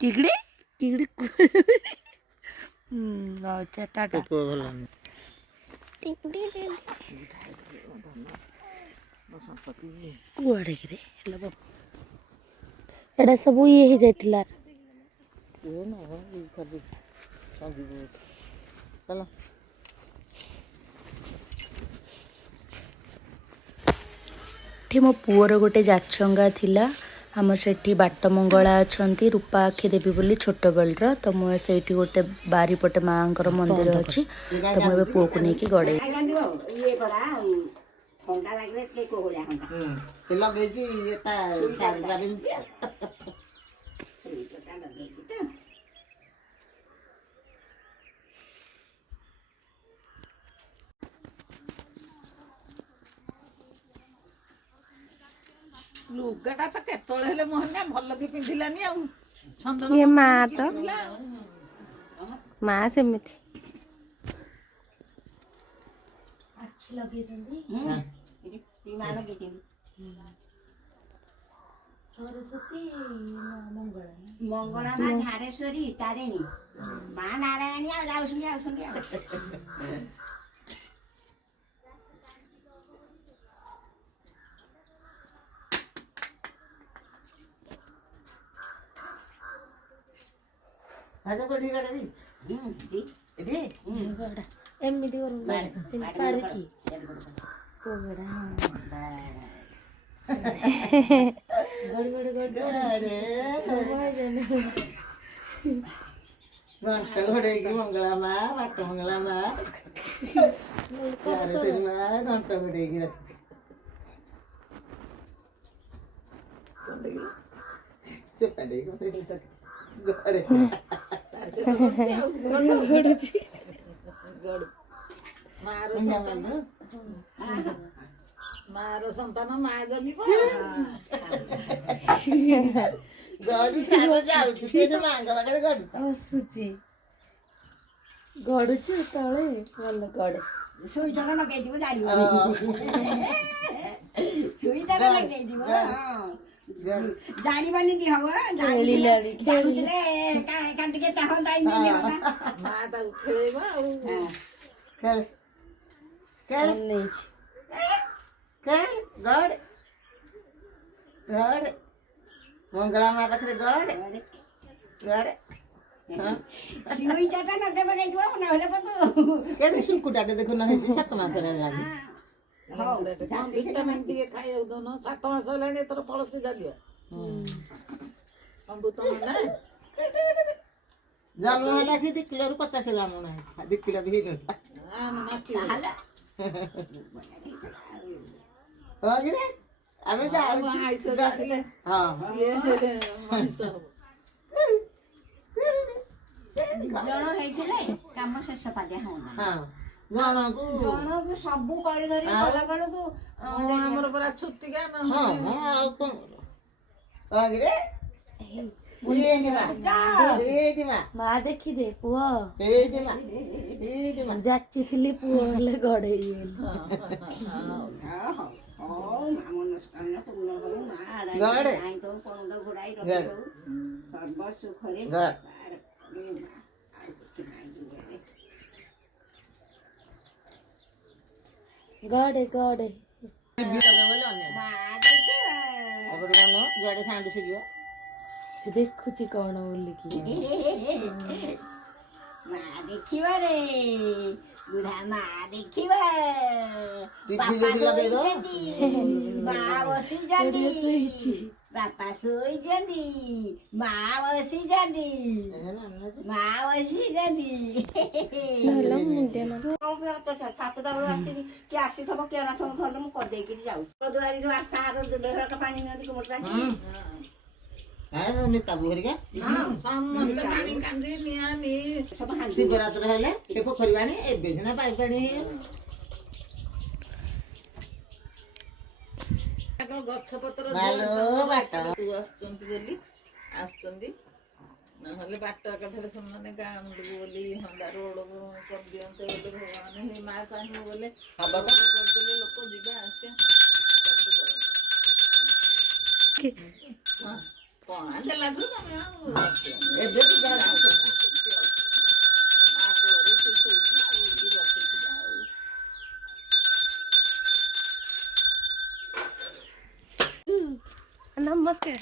କିଗଡେ କିଗଡେ अच्छा टाटा कुआड़े रे एड़ा सब ये ही जाइतिला मो पुअर गोटे जाचंगा थिला आम से बाट मंगला अच्छा रूपा आखि देवी बोली छोट बेलर तो मुझे गोटे बारीपटे माँ मंदिर अच्छी तो मुझे पुओ को लेकिन गड़े लुगाटा तो केतळे हेले मोहना भल कि पिंधिलानी आ छंदन ये माँ तो माँ सेमती आखि लगे ती माँ लगे सरस्वती मंगला मंगला माँ झाड़ेश्वरी तारिणी माँ नारायणी आ जाउछुनी आजा बड़ी गाड़ी इधे एमती करूँ सारी की कोगड़ा गड़ी गड़ी गड़ी घंटा घोड़े की मंगला माँ बाट मंगला माँ से माँ घंटा घोड़े की चुप अरे मारो संतान माँ जमिब गड़ी खाना जाउछि तेरे मांगा पाखरे गड़ी हसुची गड़ुची तले भल गड़े सुईटा लगे जीव सुईटा लगे जीव जानी बनी दी हवा खेली लड़ी खेलले काट के चाह दाई मिली हवा माँ ता खेलेबा खेल खेल नहीं खेल गड़ गड़ मंगला माँ पाखरे गड़ गड़ सुईटा लगे बगे जीव ना होले पतो केने सुकुटाटे देखो न हेछि 7 मास रे लागी विटामिन डी खाए दोनो 7 मास हेलानी तोर पड़ोसी जा दियो अमृत ना जन्म होला से 2 किलो रु 50 ग्राम ना 2 किलो भी नहीं आम नाती होगिरे आमे जा आइस जातिले हां सिए माइस जण हेइथिले काम शेष पादे होना हां जणको जणको सब कर धरी गला गलको हमर बरा छुत्ती का ना हां हां कोन होगिरे ये नी माँ देखी दे पुआ ए नी जाची थी पुआ हेले गड़े गड़े सर्व सुखरे गड़े गड़े जुआड़े साउंड शिखियो से देखुची कौन बोलिकी माँ देखिबा रे बुढ़ा माँ देखिबा टीवी लगे दो माँ बसी जाती बापा सोई जाती माँ बसी जाती माँ बसी जाती सातटा बेलू आसी कि आसी थब किए ना थब धरले मुझे करदेकी जाऊँ दुआरी आस्था हाथ बेहर पानी नियंती मोटर हां निता बुहरिका समस्त पानी कांदी नियानी शिवरात्र हेले ए पोखरी पानी ए बेसना पाइप पानी गछ पत्र हेलो बाट आसचंती बोली आसचंती नहले बाट कथले सम्माने गाँ मुंडको बोली हंदा रोड कर दियंते बोले भगवान हे माँ चाहिए बोले हबा कर देले लोक जिबा आसे सब करते हां कौन चला दू तमे ନମସ୍କାର।